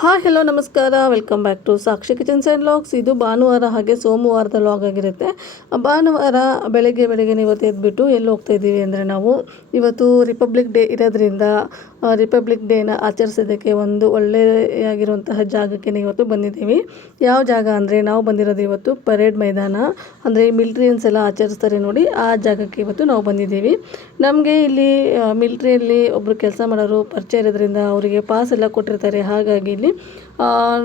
Hi hello ನಮಸ್ಕಾರ, welcome back to Sakshi kitchens and vlogs. ಇದು ಭಾನುವಾರ ಹಾಗೆ ಸೋಮವಾರದ ಲಾಗ್ ಆಗಿರುತ್ತೆ. ಭಾನುವಾರ ಬೆಳಗ್ಗೆ ಇವತ್ತು ಎದ್ಬಿಟ್ಟು ಎಲ್ಲಿ ಹೋಗ್ತಾ ಇದ್ದೀವಿ ಅಂದರೆ, ನಾವು ಇವತ್ತು ರಿಪಬ್ಲಿಕ್ ಡೇ ಇರೋದ್ರಿಂದ ರಿಪಬ್ಲಿಕ್ ಡೇನ ಆಚರಿಸೋದಕ್ಕೆ ಒಂದು ಒಳ್ಳೆಯಾಗಿರುವಂತಹ ಜಾಗಕ್ಕೆ ಇವತ್ತು ಬಂದಿದ್ದೀವಿ. ಯಾವ ಜಾಗ ಅಂದರೆ, ನಾವು ಬಂದಿರೋದು ಇವತ್ತು ಪರೇಡ್ ಮೈದಾನ, ಅಂದರೆ ಮಿಲ್ಟ್ರಿಯನ್ಸ್ ಎಲ್ಲ ಆಚರಿಸ್ತಾರೆ ನೋಡಿ, ಆ ಜಾಗಕ್ಕೆ ಇವತ್ತು ನಾವು ಬಂದಿದ್ದೀವಿ. ನಮಗೆ ಇಲ್ಲಿ ಮಿಲ್ಟ್ರಿಯಲ್ಲಿ ಒಬ್ಬರು ಕೆಲಸ ಮಾಡೋರು ಪರಿಚಯ ಇರೋದ್ರಿಂದ ಅವರಿಗೆ ಪಾಸ್ ಎಲ್ಲ ಕೊಟ್ಟಿರ್ತಾರೆ. ಹಾಗಾಗಿ ಇಲ್ಲಿ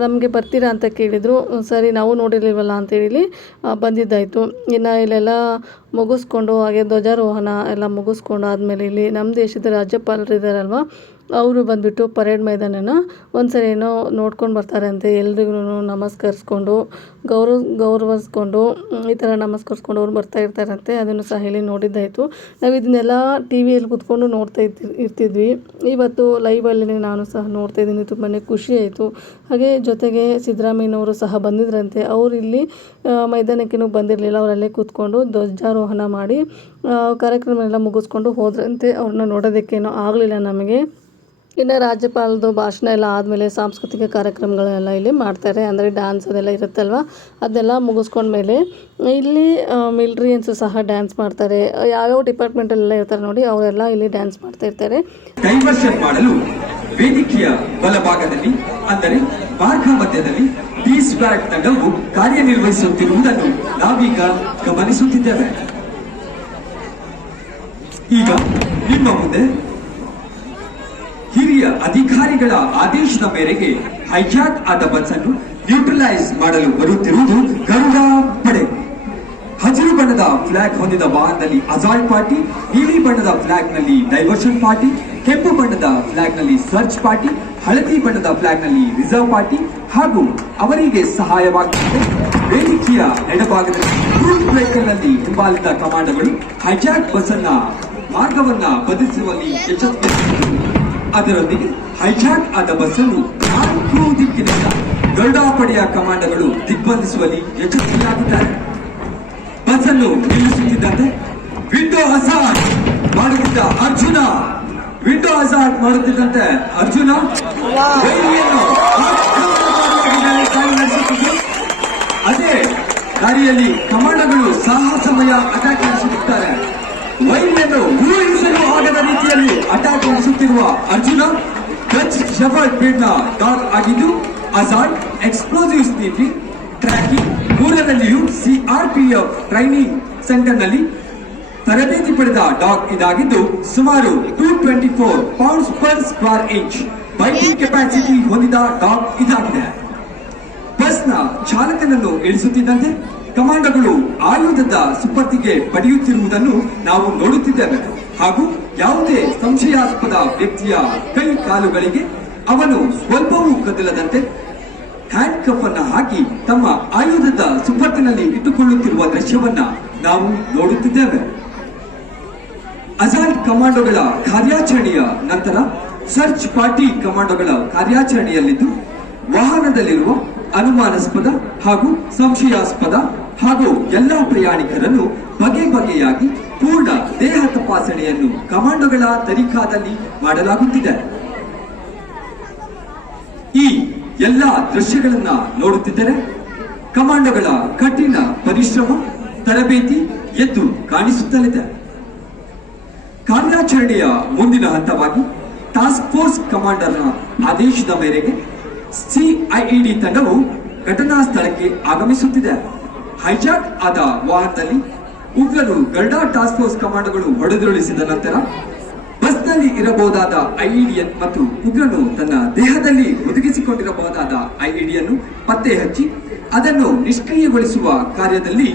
ನಮಗೆ ಬರ್ತೀರಾ ಅಂತ ಕೇಳಿದರು. ಸರಿ, ನಾವು ನೋಡಿರಲಿಲ್ವಲ್ಲ ಅಂತೇಳಿ ಬಂದಿದ್ದಾಯಿತು. ಇನ್ನು ಇಲ್ಲೆಲ್ಲ ಮುಗಿಸ್ಕೊಂಡು ಹಾಗೆ ಧ್ವಜಾರೋಹಣ ಎಲ್ಲ ಮುಗಿಸ್ಕೊಂಡು ಆದಮೇಲೆ ಇಲ್ಲಿ ನಮ್ಮ ದೇಶದ ರಾಜ್ಯಪಾಲರು ಇದ್ದಾರಲ್ವ, ಅವರು ಬಂದುಬಿಟ್ಟು ಪರೇಡ್ ಮೈದಾನನ ಒಂದ್ಸರಿ ಏನೋ ನೋಡ್ಕೊಂಡು ಬರ್ತಾರಂತೆ. ಎಲ್ರಿಗೂ ನಮಸ್ಕರಿಸ್ಕೊಂಡು ಗೌರವಿಸ್ಕೊಂಡು ಈ ಥರ ನಮಸ್ಕರಿಸ್ಕೊಂಡು ಅವ್ರು ಬರ್ತಾ ಇರ್ತಾರಂತೆ. ಅದನ್ನು ಸಹ ಇಲ್ಲಿ ನೋಡಿದ್ದಾಯಿತು. ನಾವು ಇದನ್ನೆಲ್ಲ ಟಿ ವಿಯಲ್ಲಿ ಕೂತ್ಕೊಂಡು ನೋಡ್ತಾ ಇರ್ತಿದ್ವಿ. ಇವತ್ತು ಲೈವಲ್ಲಿ ನಾನು ಸಹ ನೋಡ್ತಾ ಇದ್ದೀನಿ, ತುಂಬಾ ಖುಷಿ ಆಯಿತು. ಹಾಗೆ ಜೊತೆಗೆ ಸಿದ್ದರಾಮಯ್ಯನವರು ಸಹ ಬಂದಿದ್ರಂತೆ. ಅವರು ಇಲ್ಲಿ ಮೈದಾನಕ್ಕೇನು ಬಂದಿರಲಿಲ್ಲ, ಅವರಲ್ಲೇ ಕೂತ್ಕೊಂಡು ಧ್ವಜಾರೋಹಣ ಮಾಡಿ ಕಾರ್ಯಕ್ರಮ ಎಲ್ಲ ಮುಗಿಸ್ಕೊಂಡು ಹೋದ್ರಂತೆ. ಅವ್ರನ್ನ ನೋಡೋದಕ್ಕೇನೋ ಆಗಲಿಲ್ಲ ನಮಗೆ. ಇನ್ನು ರಾಜ್ಯಪಾಲದ ಭಾಷಣ ಎಲ್ಲ ಆದಮೇಲೆ ಸಾಂಸ್ಕೃತಿಕ ಕಾರ್ಯಕ್ರಮಗಳೆಲ್ಲ ಇಲ್ಲಿ ಮಾಡ್ತಾರೆ, ಅಂದರೆ ಡ್ಯಾನ್ಸ್ ಅದೆಲ್ಲ ಇರುತ್ತಲ್ವ, ಅದೆಲ್ಲ ಮುಗಿಸ್ಕೊಂಡ್ಮೇಲೆ ಇಲ್ಲಿ ಮಿಲಿಟರಿಯನ್ಸು ಸಹ ಡ್ಯಾನ್ಸ್ ಮಾಡ್ತಾರೆ. ಯಾವ್ಯಾವ ಡಿಪಾರ್ಟ್ಮೆಂಟಲ್ಲೆಲ್ಲ ಇರ್ತಾರೆ ನೋಡಿ, ಅವರೆಲ್ಲ ಇಲ್ಲಿ ಡ್ಯಾನ್ಸ್ ಮಾಡ್ತಾ ಇರ್ತಾರೆ. ಡೈವರ್ಷನ್ ಮಾಡಲು ವೇದಿಕೆಯ ಬಲಭಾಗದಲ್ಲಿ, ಅಂದರೆ ಮಾರ್ಗ ಮಧ್ಯದಲ್ಲಿ ಪೀಸ್ ಬ್ಯಾಕ್ ತಂಡವು ಕಾರ್ಯನಿರ್ವಹಿಸುತ್ತಿರುವುದನ್ನು ನಾವೀಗ ಗಮನಿಸುತ್ತಿದ್ದೇವೆ. ಈಗ ನಿಮ್ಮ ಮುಂದೆ ಹಿರಿಯ ಅಧಿಕಾರಿಗಳ ಆದೇಶದ ಮೇರೆಗೆ ಹೈಜಾಕ್ ಆದ ಬಸ್ ಅನ್ನು ನ್ಯೂಟ್ರಲೈಸ್ ಮಾಡಲು ಬರುತ್ತಿರುವುದು ಗರುಡ ಪಡೆ. ಹಸಿರು ಬಣ್ಣದ ಫ್ಲಾಗ್ ಹೊಂದಿದ ವಾಹನದಲ್ಲಿ ಅಜಾಲ್ಟ್ ಪಾರ್ಟಿ, ನೀಲಿ ಬಣ್ಣದ ಫ್ಲಾಗ್ ನಲ್ಲಿ ಡೈವರ್ಷನ್ ಪಾರ್ಟಿ, ಕೆಂಪು ಬಣ್ಣದ ಫ್ಲಾಗ್ ನಲ್ಲಿ ಸರ್ಚ್ ಪಾರ್ಟಿ, ಹಳದಿ ಬಣ್ಣದ ಫ್ಲಾಗ್ ನಲ್ಲಿ ರಿಸರ್ವ್ ಪಾರ್ಟಿ ಹಾಗೂ ಅವರಿಗೆ ಸಹಾಯವಾಗುತ್ತದೆ. ವೇದಿಕೆಯ ಎಡಭಾಗದಲ್ಲಿ ರೂಟ್ ಬ್ರೇಕರ್ ನಲ್ಲಿ ಹಿಂಬಾಲಿತ ಕಮಾಂಡೋಗಳು ಹೈಜಾಕ್ ಬಸ್ ಅನ್ನ ಮಾರ್ಗವನ್ನ ಬದಲಿಸುವಲ್ಲಿ ಯಶಸ್ವಿಯಾಗಿದ್ದರು. ಅದರೊಂದಿಗೆ ಹೈಜಾಕ್ ಆದ ಬಸ್ ಅನ್ನು 4 ದಿಕ್ಕಿನಿಂದ ಗರುಡ ಪಡೆಯ ಕಮಾಂಡೋಗಳು ದಿಗ್ಬಂಧಿಸುವಲ್ಲಿ ಯಶಸ್ವಿಯಾಗಿದ್ದಾರೆ. ಬಸ್ ಅನ್ನು ನಿಲ್ಲಿಸುತ್ತಿದ್ದಂತೆ ವಿಂಡೋ ಅಸಾಲ್ಟ್ ಮಾಡುತ್ತಿದ್ದ ಅರ್ಜುನ ಅದೇ ದಾರಿಯಲ್ಲಿ ಕಮಾಂಡೋಗಳು ಸಾಹಸಮಯ ಅಟ್ಯಾಕ್ ನಡೆಸುತ್ತಾರೆ. ವೈರಿಯನ್ನು ಊಹಿಸಲು ಆಗದ ರೀತಿಯಲ್ಲಿ ಅಟ್ಯಾಕ್ ನಡೆಸುತ್ತಿರುವ ಅರ್ಜುನ ಡಚ್ ಶೆಫರ್ಡ್ ಬ್ರೀಡ್ ನ ಡಾಗ್ ಆಗಿದ್ದು, ಅಸಾಲ್ಟ್, ಎಕ್ಸ್ಪ್ಲೋಸಿವ್ ಸ್ನೀಪಿಂಗ್, ಟ್ರ್ಯಾಕಿಂಗ್ ಮೂರರಲ್ಲಿಯೂ ಸಿಆರ್ಪಿಎಫ್ ಟ್ರೈನಿಂಗ್ ಸೆಂಟರ್ ನಲ್ಲಿ ತರಬೇತಿ ಪಡೆದ ಡಾಗ್ ಇದಾಗಿದ್ದು, ಸುಮಾರು 224 pounds per square inch biting capacity ಹೊಂದಿದ ಡಾಗ್ ಇದಾಗಿದೆ. ಬಸ್ನ ಚಾಲಕನನ್ನು ಇಳಿಸುತ್ತಿದ್ದಂತೆ ಕಮಾಂಡೋಗಳು ಆಯುಧದ ಸುಪರ್ದಿಗೆ ಪಡೆಯುತ್ತಿರುವುದನ್ನು ನಾವು ನೋಡುತ್ತಿದ್ದೇವೆ. ಹಾಗೂ ಯಾವುದೇ ಸಂಶಯಾಸ್ಪದ ವ್ಯಕ್ತಿಯ ಕೈ ಕಾಲುಗಳಿಗೆ ಅವನು ಸ್ವಲ್ಪವೂ ಕದಲದಂತೆ ಹ್ಯಾಂಡ್ ಕಫ್ ಅನ್ನ ಹಾಕಿ ತಮ್ಮ ಆಯುಧದ ಸುಪರ್ದಿನಲ್ಲಿ ಇಟ್ಟುಕೊಳ್ಳುತ್ತಿರುವ ದೃಶ್ಯವನ್ನ ನಾವು ನೋಡುತ್ತಿದ್ದೇವೆ. ಅಸಾಲ್ಟ್ ಕಮಾಂಡೋಗಳ ಕಾರ್ಯಾಚರಣೆಯ ನಂತರ ಸರ್ಚ್ ಪಾರ್ಟಿ ಕಮಾಂಡೋಗಳ ಕಾರ್ಯಾಚರಣೆಯಲ್ಲಿದ್ದು, ವಾಹನದಲ್ಲಿರುವ ಅನುಮಾನಾಸ್ಪದ ಹಾಗೂ ಸಂಶಯಾಸ್ಪದ ಹಾಗೂ ಎಲ್ಲಾ ಪ್ರಯಾಣಿಕರನ್ನು ಬಗೆಯಾಗಿ ಪೂರ್ಣ ದೇಹ ತಪಾಸಣೆಯನ್ನು ಕಮಾಂಡೋಗಳ ತನಿಖಾದಲ್ಲಿ ಮಾಡಲಾಗುತ್ತಿದೆ. ಈ ಎಲ್ಲಾ ದೃಶ್ಯಗಳನ್ನ ನೋಡುತ್ತಿದ್ದರೆ ಕಮಾಂಡೋಗಳ ಕಠಿಣ ಪರಿಶ್ರಮ, ತರಬೇತಿ ಎದ್ದು ಕಾಣಿಸುತ್ತಲಿದೆ. ಕಾರ್ಯಾಚರಣೆಯ ಮುಂದಿನ ಹಂತವಾಗಿ ಟಾಸ್ಕ್ ಫೋರ್ಸ್ ಕಮಾಂಡರ್ನ ಆದೇಶದ ಮೇರೆಗೆ ಸಿಐಇಡಿ ತಂಡವು ಘಟನಾ ಸ್ಥಳಕ್ಕೆ ಆಗಮಿಸುತ್ತಿದೆ. ಹೈಜಾಕ್ ಆದ ವಾಹನದಲ್ಲಿ ಉಗ್ರರು ಗರುಡ ಟಾಸ್ಕ್ ಫೋರ್ಸ್ ಕಮಾಂಡೋಗಳು ಹೊಡೆದುರುಳಿಸಿದ ನಂತರ ಬಸ್ನಲ್ಲಿ ಇರಬಹುದಾದ ಐಇಡಿಎನ್ ಮತ್ತು ಉಗ್ರನು ತನ್ನ ದೇಹದಲ್ಲಿ ಒದಗಿಸಿಕೊಂಡಿರಬಹುದಾದ ಐಇಡಿಯನ್ನು ಪತ್ತೆ ಹಚ್ಚಿ ಅದನ್ನು ನಿಷ್ಕ್ರಿಯಗೊಳಿಸುವ ಕಾರ್ಯದಲ್ಲಿ